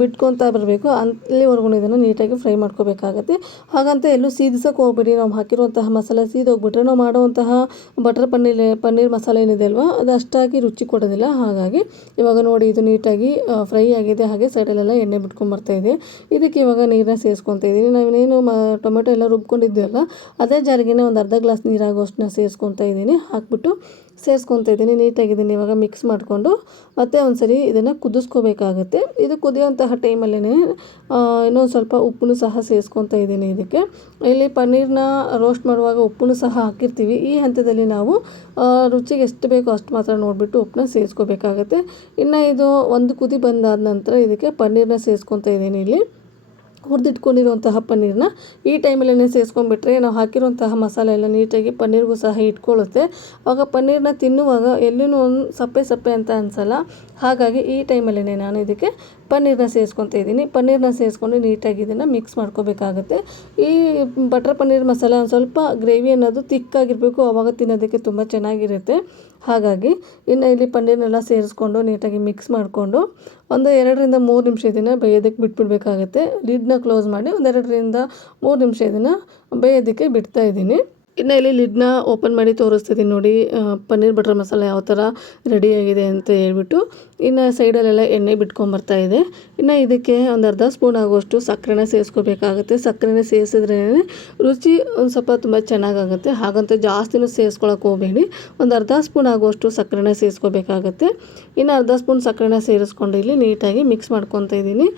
ಬಿಟ್ಕೊತಾ ಬರಬೇಕು, ಅಲ್ಲಿವರೆಗೂ ಇದನ್ನು ನೀಟಾಗಿ ಫ್ರೈ ಮಾಡ್ಕೋಬೇಕಾಗತ್ತೆ. ಹಾಗಂತ ಎಲ್ಲೂ ಸೀದಿಸೋಕೆ ಹೋಗ್ಬೇಡಿ. ನಾವು ಹಾಕಿರುವಂತಹ ಮಸಾಲೆ ಸೀದೋಗ್ಬಿಟ್ರೆ ನಾವು ಮಾಡುವಂತಹ ಬಟರ್ ಪನ್ನೀರ್ ಮಸಾಲೆ ಏನಿದೆ ಅಲ್ವಾ, ಅದು ಅಷ್ಟಾಗಿ ರುಚಿ ಕೊಡೋದಿಲ್ಲ. ಹಾಗಾಗಿ ಇವಾಗ ನೋಡಿ ಇದು ನೀಟಾಗಿ ಫ್ರೈ ಆಗಿದೆ, ಹಾಗೆ ಸೈಡಲ್ಲೆಲ್ಲ ಎಣ್ಣೆ ಬಿಟ್ಕೊಂಡ್ಬರ್ತಾ ಇದೆ. ಇದಕ್ಕೆ ಇವಾಗ ನೀರನ್ನ ಸೇರಿಸ್ಕೊತಾ ಇದ್ದೀನಿ. ನಾವೇನೇನು ಟೊಮೆಟೊ ಎಲ್ಲ ರುಬ್ಕೊಂಡಿದ್ದೀವಲ್ಲ, ಅದೇ ಜಾರಿಗೆ ಒಂದು ಅರ್ಧ ಗ್ಲಾಸ್ ನೀರಾಗುವಷ್ಟನ್ನ ಸೇರಿಸ್ಕೊತಾ ಇದ್ದೀನಿ. ಹಾಕ್ಬಿಟ್ಟು ಸೇರಿಸ್ಕೊತಾ ಇದ್ದೀನಿ. ನೀಟಾಗಿ ಇದನ್ನು ಇವಾಗ ಮಿಕ್ಸ್ ಮಾಡಿಕೊಂಡು ಮತ್ತೆ ಒಂದ್ಸರಿ ಇದನ್ನು ಕುದಿಸ್ಕೋಬೇಕಾಗತ್ತೆ. ಇದು ಕುದಿಯೋಂತಹ ಟೈಮಲ್ಲೇ ಇನ್ನೊಂದು ಸ್ವಲ್ಪ ಉಪ್ಪನ್ನು ಸಹ ಸೇರಿಸ್ಕೊತಾ ಇದ್ದೀನಿ. ಇದಕ್ಕೆ ಇಲ್ಲಿ ಪನ್ನೀರ್ನ ರೋಸ್ಟ್ ಮಾಡುವಾಗ ಉಪ್ಪನ್ನು ಸಹ ಹಾಕಿರ್ತೀವಿ. ಈ ಹಂತದಲ್ಲಿ ನಾವು ರುಚಿಗೆ ಎಷ್ಟು ಬೇಕೋ ಅಷ್ಟು ಮಾತ್ರ ನೋಡಿಬಿಟ್ಟು ಉಪ್ಪನ್ನ ಸೇರಿಸ್ಕೋಬೇಕಾಗತ್ತೆ. ಇನ್ನು ಇದು ಒಂದು ಕುದಿ ಬಂದಾದ ನಂತರ ಇದಕ್ಕೆ ಪನ್ನೀರ್ನ ಸೇರಿಸ್ಕೊತಾ ಇದ್ದೀನಿ. ಇಲ್ಲಿ ಹುರಿದಿಟ್ಕೊಂಡಿರುವಂತಹ ಪನ್ನೀರನ್ನ ಈ ಟೈಮಲ್ಲೇ ಸೇರಿಸ್ಕೊಂಡ್ಬಿಟ್ರೆ ನಾವು ಹಾಕಿರುವಂತಹ ಮಸಾಲೆ ಎಲ್ಲ ನೀಟಾಗಿ ಪನ್ನೀರ್ಗೂ ಸಹ ಇಟ್ಕೊಳ್ಳುತ್ತೆ. ಆವಾಗ ಪನ್ನೀರನ್ನ ತಿನ್ನುವಾಗ ಎಲ್ಲೂ ಒಂದು ಸಪ್ಪೆ ಅಂತ ಅನಿಸಲ್ಲ. ಹಾಗಾಗಿ ಈ ಟೈಮಲ್ಲೇ ನಾನು ಇದಕ್ಕೆ ಪನ್ನೀರನ್ನ ಸೇರಿಸ್ಕೊತಾ ಇದ್ದೀನಿ. ಪನ್ನೀರನ್ನ ಸೇರಿಸ್ಕೊಂಡು ನೀಟಾಗಿ ಇದನ್ನು ಮಿಕ್ಸ್ ಮಾಡ್ಕೋಬೇಕಾಗುತ್ತೆ. ಈ ಬಟರ್ ಪನ್ನೀರ್ ಮಸಾಲ ಒಂದು ಸ್ವಲ್ಪ ಗ್ರೇವಿ ಅನ್ನೋದು ತಿಕ್ಕಾಗಿರಬೇಕು, ಆವಾಗ ತಿನ್ನೋದಕ್ಕೆ ತುಂಬ ಚೆನ್ನಾಗಿರುತ್ತೆ. ಹಾಗಾಗಿ ಇನ್ನು ಇಲ್ಲಿ ಪನ್ನೀರ್ನೆಲ್ಲ ಸೇರಿಸ್ಕೊಂಡು ನೀಟಾಗಿ ಮಿಕ್ಸ್ ಮಾಡಿಕೊಂಡು ಒಂದು 2-3 ನಿಮಿಷ ಇದನ್ನು ಬೇಯೋದಕ್ಕೆ ಬಿಟ್ಬಿಡ್ಬೇಕಾಗುತ್ತೆ. ಲಿಡ್ನ ಕ್ಲೋಸ್ ಮಾಡಿ ಒಂದು 2-3 ನಿಮಿಷ ಇದನ್ನು ಬೇಯೋದಕ್ಕೆ ಬಿಡ್ತಾ ಇದ್ದೀನಿ. ಇನ್ನು ಇಲ್ಲಿ ಲಿಡ್ನ ಓಪನ್ ಮಾಡಿ ತೋರಿಸ್ತಿದ್ದೀನಿ ನೋಡಿ, ಪನ್ನೀರ್ ಬಟರ್ ಮಸಾಲ ಯಾವ ಥರ ರೆಡಿಯಾಗಿದೆ ಅಂತ ಹೇಳ್ಬಿಟ್ಟು. ಇನ್ನು ಸೈಡಲ್ಲೆಲ್ಲ ಎಣ್ಣೆ ಬಿಟ್ಕೊಂಬರ್ತಾ ಇದೆ. ಇನ್ನು ಇದಕ್ಕೆ ಒಂದು ಅರ್ಧ ಸ್ಪೂನ್ ಆಗುವಷ್ಟು ಸಕ್ಕರೆನ ಸೇರಿಸ್ಕೋಬೇಕಾಗುತ್ತೆ. ಸಕ್ಕರೆನ ಸೇರಿಸಿದ್ರೇ ರುಚಿ ಒಂದು ಸ್ವಲ್ಪ ತುಂಬ ಚೆನ್ನಾಗಾಗುತ್ತೆ. ಹಾಗಂತ ಜಾಸ್ತಿನೂ ಸೇರಿಸ್ಕೊಳಕ್ಕೆ ಹೋಗಬೇಡಿ. ಒಂದು ಅರ್ಧ ಸ್ಪೂನ್ ಆಗುವಷ್ಟು ಸಕ್ಕರೆನ ಸೇರಿಸ್ಕೋಬೇಕಾಗುತ್ತೆ. ಇನ್ನು ಅರ್ಧ ಸ್ಪೂನ್ ಸಕ್ಕರೆನ ಸೇರಿಸ್ಕೊಂಡು ಇಲ್ಲಿ ನೀಟಾಗಿ ಮಿಕ್ಸ್ ಮಾಡ್ಕೊತಾ ಇದ್ದೀನಿ.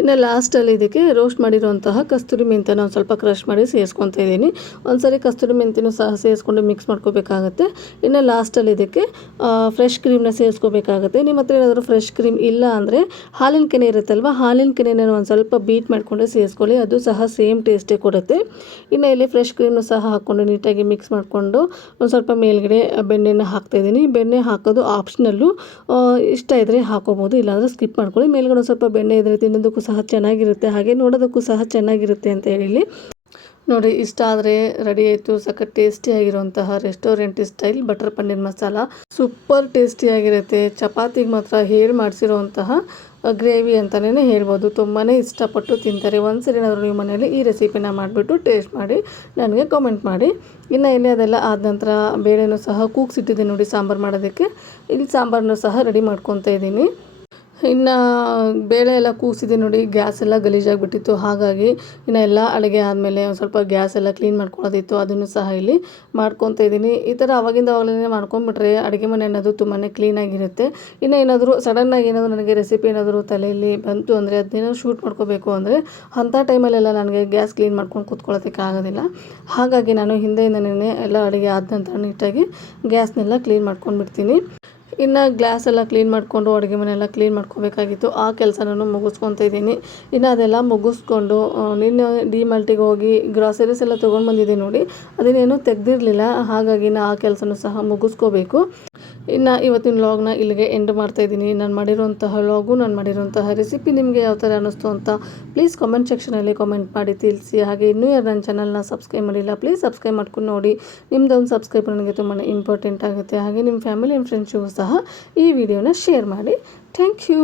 ಇನ್ನು ಲಾಸ್ಟಲ್ಲಿ ಇದಕ್ಕೆ ರೋಸ್ಟ್ ಮಾಡಿರುವಂತಹ ಕಸ್ತೂರಿ ಮೆಂತ್ಯನ ಒಂದು ಸ್ವಲ್ಪ ಕ್ರಷ್ ಮಾಡಿ ಸೇರಿಸ್ಕೊತಾ ಇದ್ದೀನಿ. ಒಂದ್ಸರಿ ಕಸ್ತೂರಿ ಮೆಂತ್ಯನೂ ಸಹ ಸೇರಿಸ್ಕೊಂಡು ಮಿಕ್ಸ್ ಮಾಡ್ಕೋಬೇಕಾಗುತ್ತೆ. ಇನ್ನು ಲಾಸ್ಟಲ್ಲಿ ಇದಕ್ಕೆ ಫ್ರೆಶ್ ಕ್ರೀಮ್ನ ಸೇರಿಸ್ಕೋಬೇಕಾಗುತ್ತೆ. ನಿಮ್ಮ ಹತ್ರ ಏನಾದರೂ ಫ್ರೆಶ್ ಕ್ರೀಮ್ ಇಲ್ಲ ಅಂದರೆ ಹಾಲಿನ ಕೆನೆ ಇರುತ್ತಲ್ವ, ಹಾಲಿನ ಕೆನೆನ ಒಂದು ಸ್ವಲ್ಪ ಬೀಟ್ ಮಾಡಿಕೊಂಡು ಸೇರಿಸ್ಕೊಳ್ಳಿ, ಅದು ಸಹ ಸೇಮ್ ಟೇಸ್ಟೇ ಕೊಡುತ್ತೆ. ಇನ್ನು ಇಲ್ಲಿ ಫ್ರೆಶ್ ಕ್ರೀಮ್ನ ಸಹ ಹಾಕ್ಕೊಂಡು ನೀಟಾಗಿ ಮಿಕ್ಸ್ ಮಾಡಿಕೊಂಡು ಒಂದು ಸ್ವಲ್ಪ ಮೇಲ್ಗಡೆ ಬೆಣ್ಣೆನ ಹಾಕ್ತಾಯಿದ್ದೀನಿ. ಬೆಣ್ಣೆ ಹಾಕೋದು ಆಪ್ಷನಲ್ಲು, ಇಷ್ಟ ಇದ್ದರೆ ಹಾಕೋಬೋದು, ಇಲ್ಲಾಂದರೆ ಸ್ಕಿಪ್ ಮಾಡ್ಕೊಳ್ಳಿ. ಮೇಲ್ಗಡೆ ಒಂದು ಸ್ವಲ್ಪ ಬೆಣ್ಣೆ ಇದ್ದರೆ ತಿನ್ನೋದಕ್ಕೂ ಸಹ ಚೆನ್ನಾಗಿರುತ್ತೆ, ಹಾಗೆ ನೋಡೋದಕ್ಕೂ ಸಹ ಚೆನ್ನಾಗಿರುತ್ತೆ ಅಂತ ಹೇಳಿ ನೋಡಿ. ಇಷ್ಟ ಆದರೆ ರೆಡಿ ಆಯಿತು ಸಖತ್ ಟೇಸ್ಟಿಯಾಗಿರುವಂತಹ restaurant style butter paneer masala. Super ಟೇಸ್ಟಿಯಾಗಿರುತ್ತೆ. ಚಪಾತಿಗೆ ಮಾತ್ರ ಹೇಳಿ ಮಾಡಿಸಿರುವಂತಹ ಗ್ರೇವಿ ಅಂತಲೇ ಹೇಳ್ಬೋದು. ತುಂಬಾ ಇಷ್ಟಪಟ್ಟು ತಿಂತಾರೆ. ಒಂದ್ಸರಿ ಏನಾದರೂ ನೀವು ಮನೆಯಲ್ಲಿ ಈ ರೆಸಿಪಿನ ಮಾಡಿಬಿಟ್ಟು ಟೇಸ್ಟ್ ಮಾಡಿ ನನಗೆ ಕಾಮೆಂಟ್ ಮಾಡಿ. ಇನ್ನು ಇಲ್ಲಿ ಅದೆಲ್ಲ ಆದ ನಂತರ ಬೇಳೆನೂ ಸಹ ಕೂಗ್ಸಿಟ್ಟಿದ್ದೀನಿ ನೋಡಿ ಸಾಂಬಾರು ಮಾಡೋದಕ್ಕೆ. ಇಲ್ಲಿ ಸಾಂಬಾರನ್ನು ಸಹ ರೆಡಿ ಮಾಡ್ಕೊತಾ ಇದ್ದೀನಿ. ಇನ್ನು ಬೇಳೆ ಎಲ್ಲ ಕೂಗಿಸಿದೆ ನೋಡಿ, ಗ್ಯಾಸ್ ಎಲ್ಲ ಗಲೀಜಾಗಿಬಿಟ್ಟಿತ್ತು. ಹಾಗಾಗಿ ಇನ್ನು ಎಲ್ಲ ಅಡುಗೆ ಆದಮೇಲೆ ಒಂದು ಸ್ವಲ್ಪ ಗ್ಯಾಸ್ ಎಲ್ಲ ಕ್ಲೀನ್ ಮಾಡ್ಕೊಳ್ಳೋದಿತ್ತು, ಅದನ್ನು ಸಹ ಇಲ್ಲಿ ಮಾಡ್ಕೊತಾ ಇದ್ದೀನಿ. ಈ ಥರ ಅವಾಗಲೇ ಮಾಡ್ಕೊಂಬಿಟ್ರೆ ಅಡುಗೆ ಮನೆ ಅನ್ನೋದು ತುಂಬಾ ಕ್ಲೀನಾಗಿರುತ್ತೆ. ಇನ್ನು ಏನಾದರೂ ಸಡನ್ನಾಗಿ ಏನಾದರೂ ನನಗೆ ರೆಸಿಪಿ ಏನಾದರೂ ತಲೆಯಲ್ಲಿ ಬಂತು ಅಂದರೆ ಅದನ್ನೇನೋ ಶೂಟ್ ಮಾಡ್ಕೋಬೇಕು ಅಂದರೆ ಅಂಥ ಟೈಮಲ್ಲೆಲ್ಲ ನನಗೆ ಗ್ಯಾಸ್ ಕ್ಲೀನ್ ಮಾಡ್ಕೊಂಡು ಕೂತ್ಕೊಳ್ಳೋದಕ್ಕೆ ಆಗೋದಿಲ್ಲ. ಹಾಗಾಗಿ ನಾನು ಹಿಂದೆಯಿಂದನೇ ಎಲ್ಲ ಅಡುಗೆ ಆದ ನಂತರ ನೀಟಾಗಿ ಗ್ಯಾಸ್ನೆಲ್ಲ ಕ್ಲೀನ್ ಮಾಡ್ಕೊಂಡ್ಬಿಡ್ತೀನಿ. ಇನ್ನು ಗ್ಲಾಸ್ ಎಲ್ಲ ಕ್ಲೀನ್ ಮಾಡಿಕೊಂಡು ಅಡುಗೆ ಮನೆಯೆಲ್ಲ ಕ್ಲೀನ್ ಮಾಡ್ಕೋಬೇಕಾಗಿತ್ತು. ಆ ಕೆಲಸನೂ ಮುಗಿಸ್ಕೊತಾ ಇದ್ದೀನಿ. ಇನ್ನು ಅದೆಲ್ಲ ಮುಗಿಸ್ಕೊಂಡು ನಿನ್ನೆ ಡಿಮಾರ್ಟಿಗೆ ಹೋಗಿ ಗ್ರಾಸರೀಸ್ ಎಲ್ಲ ತೊಗೊಂಡು ಬಂದಿದ್ದೆ ನೋಡಿ, ಅದನ್ನೇನು ತೆಗೆದಿರಲಿಲ್ಲ. ಹಾಗಾಗಿ ಆ ಕೆಲಸನೂ ಸಹ ಮುಗಿಸ್ಕೋಬೇಕು. ಇನ್ನು ಇವತ್ತಿನ ವ್ಲಾಗ್ನ ಇಲ್ಲಿಗೆ ಎಂಡ್ ಮಾಡ್ತಾಯಿದ್ದೀನಿ. ನಾನು ಮಾಡಿರುವಂತಹ ವ್ಲಾಗು, ನಾನು ಮಾಡಿರುವಂತಹ ರೆಸಿಪಿ ನಿಮಗೆ ಯಾವ ಥರ ಅನ್ನಿಸ್ತು ಅಂತ ಪ್ಲೀಸ್ ಕಾಮೆಂಟ್ ಸೆಕ್ಷನಲ್ಲಿ ಕಾಮೆಂಟ್ ಮಾಡಿ ತಿಳಿಸಿ. ಹಾಗೆ ಇನ್ನೂ ಯಾರು ನನ್ನ ಚಾನಲ್ನ ಸಬ್ಸ್ಕ್ರೈಬ್ ಮಾಡಿಲ್ಲ ಪ್ಲೀಸ್ ಸಬ್ಸ್ಕ್ರೈಬ್ ಮಾಡ್ಕೊಂಡು ನೋಡಿ. ನಿಮ್ಮದೊಂದು ಸಬ್ಸ್ಕ್ರೈಬ್ ನನಗೆ ತುಂಬಾ ಇಂಪಾರ್ಟೆಂಟ್ ಆಗುತ್ತೆ. ಹಾಗೆ ನಿಮ್ಮ ಫ್ಯಾಮಿಲಿ ಆ್ಯಂಡ್ ಫ್ರೆಂಡ್ಸಿಗೂ ಸಹ ಈ ವಿಡಿಯೋನ ಶೇರ್ ಮಾಡಿ. Thank you.